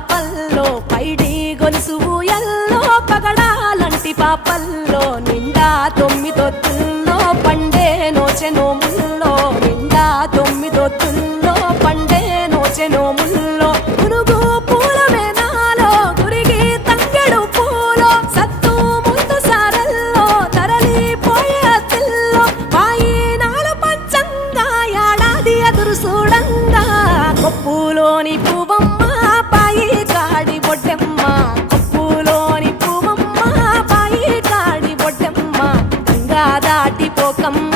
పాపల్లో పైడి గొలుసు ఎల్లో పగడాలంటి పాపల్లో నిండా తొమ్మిదొత్తుల్లో పండే నోచె నోముల్లో నిండా తొమ్మిదొత్తుల్లో పండే నోచె నోముల్లో గునుగు పూల మేనాలో గురిగి తంగెడు పూలో సత్తు ముందు సారల్లో తరలిపోయే అత్తిల్లో పాయి నాలు పంచంగా ఏడాది ఎదురు చూడంగా కొప్పులోని పువ్వమ్మ పాయి కాడి బొడ్డెమ్మ కొప్పులోని పువ్వమ్మ పాయి కాడి బొడ్డెమ్మ గంగా దాటి పోకమ్మ